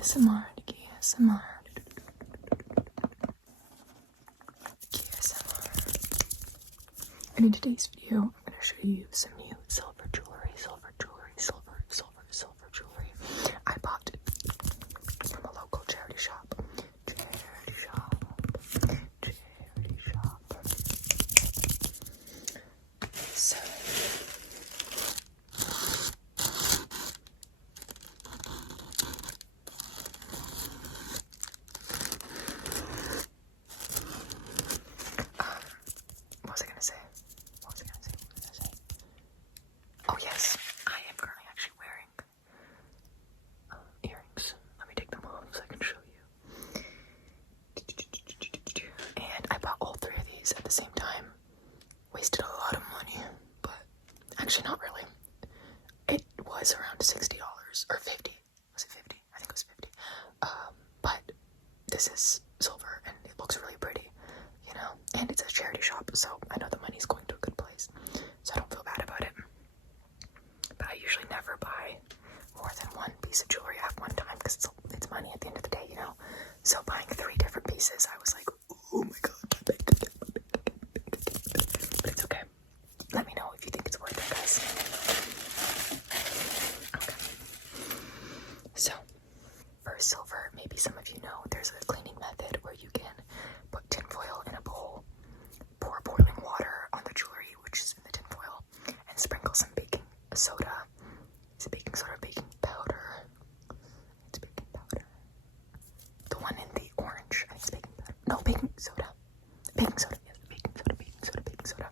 ASMR, Diki ASMR. Diki ASMR. And in today's video, I'm going to show you some new silver jewelry, silver jewelry I bought from a local charity shop. So, what was I gonna say? Oh yes, I am currently actually wearing earrings. Let me take them off so I can show you. And I bought all three of these at the same time. Wasted a lot of money, but actually not really. It was around $60 or 50. Was it 50? I think it was 50. But this is silver and it looks really pretty, you know, and it's a charity shop, so I know the money's going to a good place, so I don't feel bad about it. But I usually never buy more than one piece of jewelry at one time because it's money at the end of the day, you know. So buying 3 different pieces, I was like, oh my god, but it's okay. Let me know if you think it's worth it, guys. Okay. So, for silver, maybe some of you know, there's a cleaning method where you can put tinfoil in a bowl, pour boiling water on the jewelry, which is in the tinfoil, and sprinkle some baking soda. Is it baking soda or baking powder? It's baking powder. The one in the orange, I think it's baking powder. No, baking soda. Baking soda, yes, baking soda.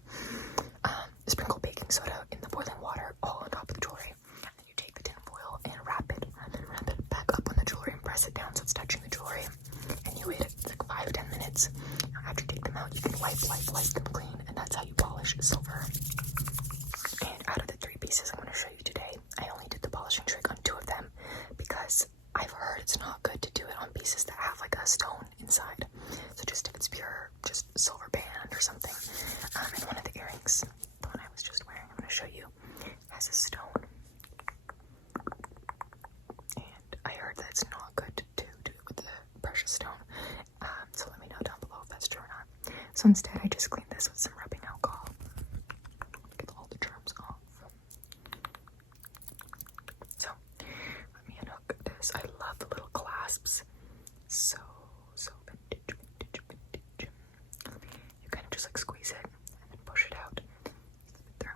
Sprinkle baking soda in the boiling water all on top of the jewelry. And then you take the tin foil and wrap it back up on the jewelry and press it down so it's touching the jewelry. And you wait like 5-10 minutes. After you take them out, you can wipe them clean, and that's how you polish silver. And out of the 3 pieces I'm going to show you today, I only did the polishing trick on 2 of them because I've heard it's not good to do it on pieces that have like a stone inside. So just if it's pure, just silver band or something. And one of the earrings, the one I was just wearing, I'm going to show you, has a stone. And I heard that it's not good to do it with the precious stone. So let me know down below if that's true or not. So instead, I just cleaned this with some rubbing alcohol. Get all the germs off. So let me unhook this. I love the little clasps. So vintage. You kind of just like squeeze it and then push it out. Through.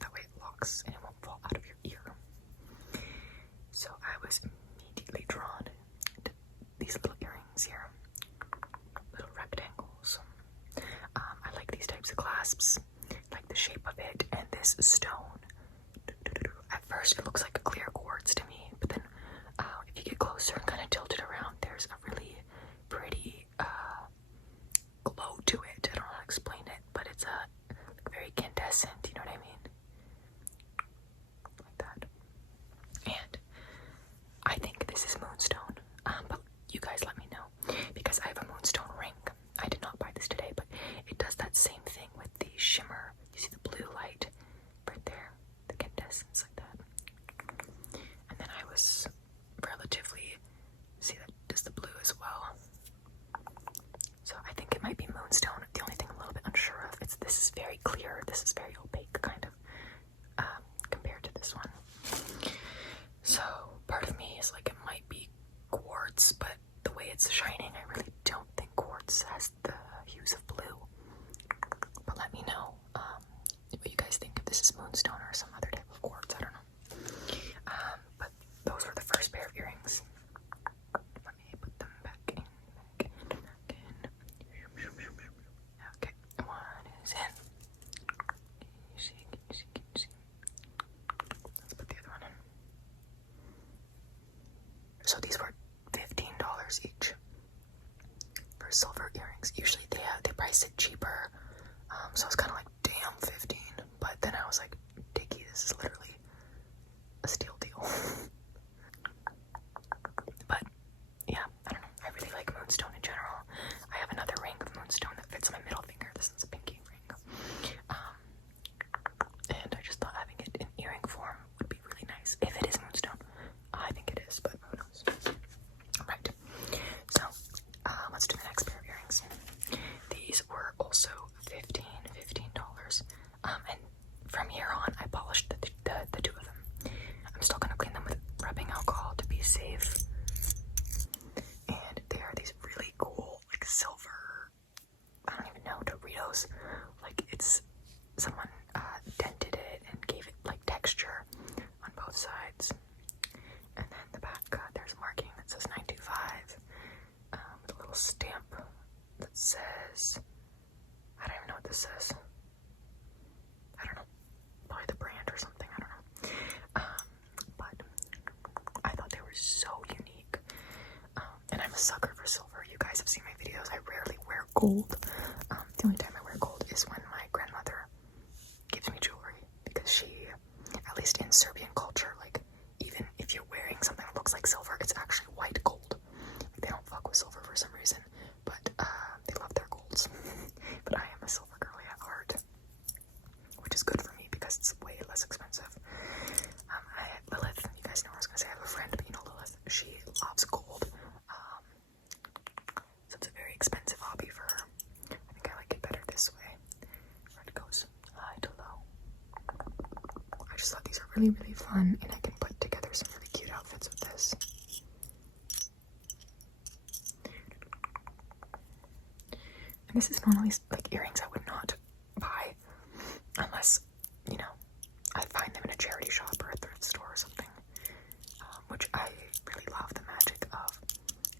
That way it locks and it won't fall out of your ear. So I was immediately drawn to these little earrings here. Little rectangles. I like these types of clasps. Like the shape of it and this stone. At first it looks like a clear quartz to me, but then if you get closer and kind of tilt it around, there's a really pretty glow to it. I don't know how to explain it, but it's very incandescent, you know what I mean? Like that. And I think this is moonstone, but you guys let me know, because I have a moonstone ring. I did not buy this today, but it does that same thing with the shimmer. You see the blue light right there, the incandescence like that. And then I was relatively, see that does the blue as well. So I think it might be moonstone. The only thing I'm a little bit unsure of, this is very clear, this is very opaque kind of, compared to this one. So part of me is like, it might be quartz, but the way it's shining, I really don't think quartz has the hues of blue. But let me know what you guys think, if this is moonstone or some other type of quartz, I don't know. But those were the first pair of earrings. Let me put them back in. Okay, one is in. Can you see? Let's put the other one in. So these were $15 each for silver earrings. Usually they price it cheaper, so I was kind of like, damn, 15. But then I was like, Diki, this videos. Like it's someone dented it and gave it like texture on both sides. And then the back, there's marking that says 925 with a little stamp that says, I don't even know what this says. I don't know, probably the brand or something, I don't know. But I thought they were so unique. And I'm a sucker for silver. You guys have seen my videos. I rarely wear gold. The only time I wear gold is when my grandmother gives me jewelry, because she, at least in Serbian culture, like even if you're wearing something that looks like silver, it's actually white gold. Like, they don't fuck with silver for some reason, but they love their golds. But I am a silver girly at heart, which is good for me because it's way less expensive. Lilith, you guys know, I was gonna say I have a friend, but you know Lilith, she loves gold. So it's a very expensive hobby for her. I think I like it better this way, where it goes high to low. I just thought these are really, really fun, and I can put together some really cute outfits with this. And this is normally like earrings I would not buy unless, you know, I find them in a charity shop or a thrift store or something, which I really love the magic of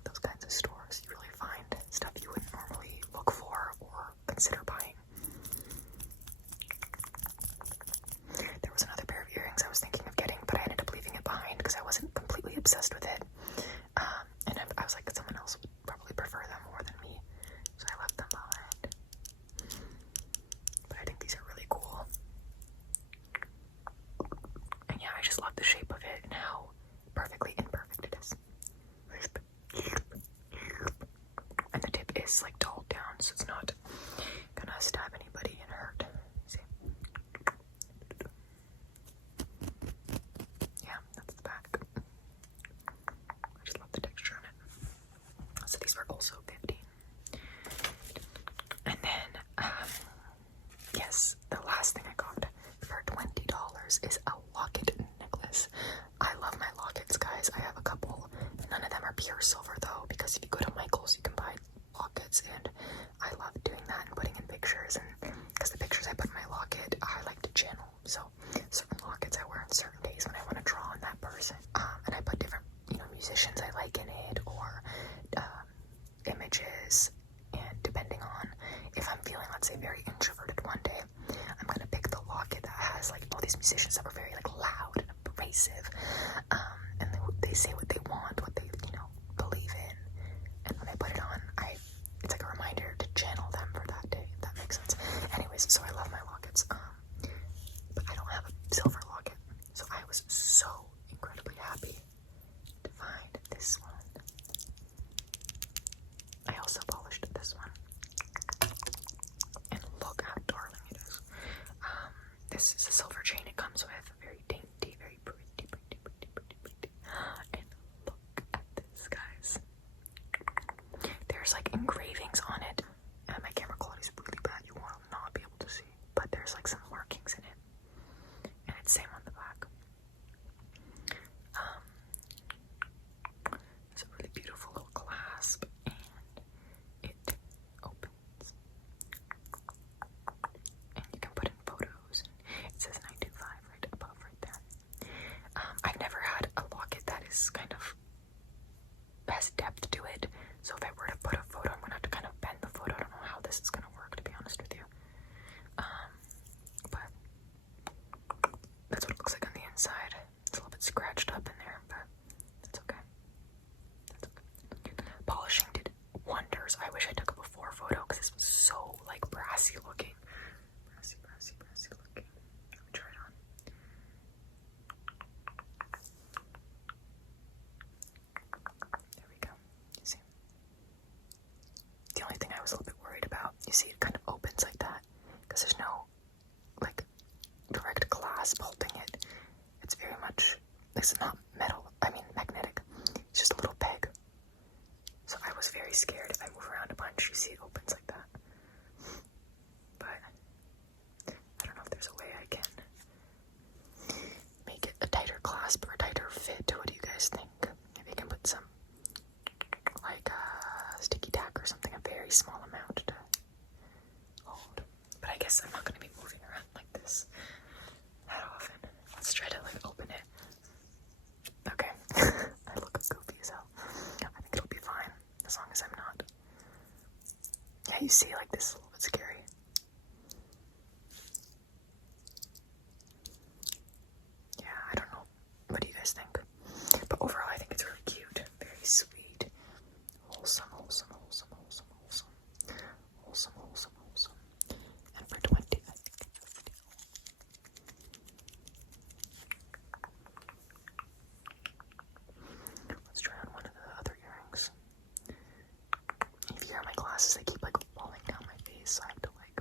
those kinds of stores. You really find stuff you wouldn't normally look for or consider buying. There was another pair of earrings I was thinking of getting, but I ended up leaving it behind because I wasn't completely obsessed with it. And I was like, someone else would probably prefer them more than me, so I left them behind. But I think these are really cool. And yeah, I just love the shape of it and how perfectly imperfect it is. And the tip is like dulled down, so it's not gonna stab anybody and hurt. See? Yeah, that's the back. I just love the texture on it. So these were also 15. And then, yes, the last thing I got for $20 is a locket necklace. I love my lockets, guys. I have a couple. None of them are pure silver though, because if you go to Michael's, you can buy lockets, and I love doing that and putting in pictures. And because the pictures I put in my locket, I like to channel. So certain lockets I wear on certain days when I want to draw on that person. And I put different, you know, musicians I like in it, or images. And depending on if I'm feeling, let's say, very introverted one day, I'm gonna pick the locket that has like all these musicians that were very like loud and abrasive, and they say what they want, what they, you know, believe in, and when I put it on, it's like a reminder to channel them for that day, if that makes sense. Anyways, so I love my lockets, but I don't have a silver locket, so I was so incredibly happy to find this one. I also polished this one, and look how darling it is. This is a silver chain it comes with, very dainty, very pretty. And look at this, guys. There's like engravings on it, and my camera quality is really bad, you will not be able to see, but there's like some markings in it, and it's same on the back. It's a really beautiful little clasp, and it opens, and you can put in photos, and it says 925 right above right there. I've never had a locket that is kind of has depth to it, so if I were to put a photo, I'm gonna have to kind of bend the photo. I don't know how this is gonna work, to be honest with you, but that's what it looks like on the inside. It's a little bit scratched up in there, but that's okay. Polishing did wonders. I wish I took a before photo because this was so like brassy looking. Brassy looking. Let me try it on. There we go. You see? The only thing I was a little bit worried about, you see it kind of opens like that because there's no like direct clasp holding it. It's very much, it's not metal, I mean magnetic. It's just a little peg. So I was very scared if I move around a bunch, you see it opens like that. But I don't know if there's a way I can make it a tighter clasp or a tighter fit. What do you guys think? Maybe I can put some like sticky tack or something, a very small amount to hold. guess I'm not gonna be moving around like this that often. Let's try to like open it. Okay. I look goofy as hell. I think it'll be fine as long as I'm not. Yeah, you see, like this is a little bit scary. Yeah, I don't know. What do you guys think? But overall, I think it's really cute. Very sweet. Wholesome, wholesome, wholesome, wholesome, wholesome. Wholesome, wholesome, wholesome. And for 20, I think it's a steal. Let's try on one of the other earrings. If you hear my glasses, they keep like falling down my face, so I have to like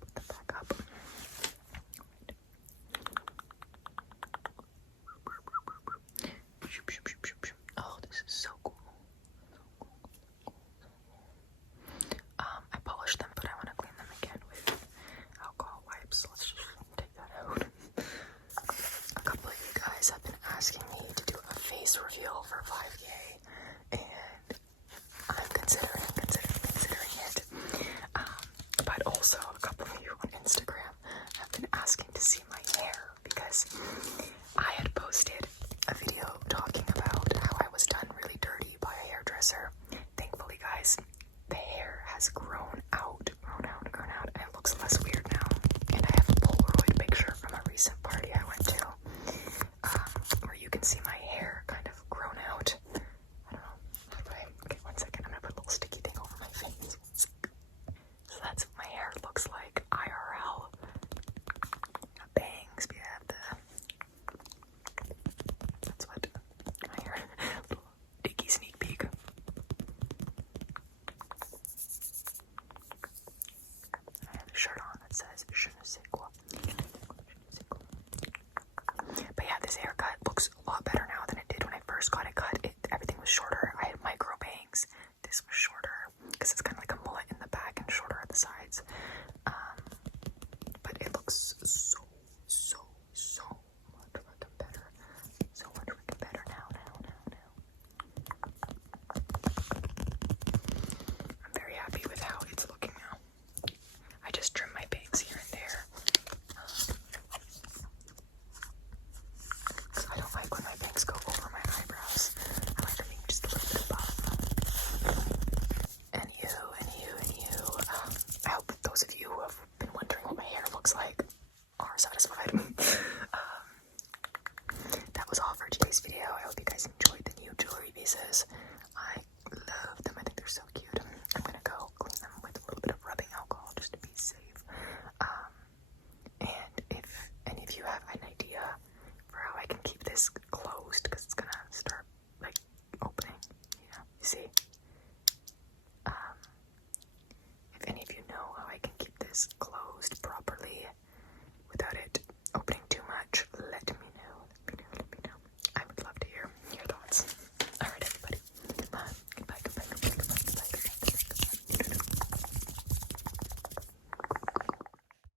put them back up. Oh, this is so cool. I polished them, but I want to clean them again with alcohol wipes. Let's just take that out. A couple of you guys have been asking me to do a face reveal for 5K, and I'm considering it. But also a couple of you on Instagram have been asking to see my hair because I had posted a video talking about how I was done really dirty by a hairdresser. Thankfully, guys, the hair has grown out, and it looks less weird now. And I have a Polaroid picture from a recent party I went to, where you can see my hair kind of grown out. I don't know. Okay, 1 second. I'm gonna put a little sticky thing over my face. So that's what my hair looks like IRL. Bangs, we have that's what my hair, little Diki sneak peek. I have a shirt on that says je ne sais quoi. But yeah, this haircut looks a lot better now than it did when I first got it cut. Everything was shorter. I had micro bangs. This was shorter because it's kind of like a mullet in the back and shorter at the sides. But it looks so much fucking better. So much fucking better now. I'm very happy with how it's looking now. I just trim my bangs here and there. I don't like when my bangs go over my eyebrows. I like them being just a little bit above. And you. I hope those of you who have been wondering what my hair looks like are satisfied. That was all for today's video. I hope you guys enjoyed the new jewelry pieces. I love them. I think they're so cute. I'm gonna go clean them with a little bit of rubbing alcohol just to be safe. And if any of you have an idea for how I can keep this closed, because it's gonna start like opening, you see. If any of you know how I can keep this closed properly without it opening too much, let me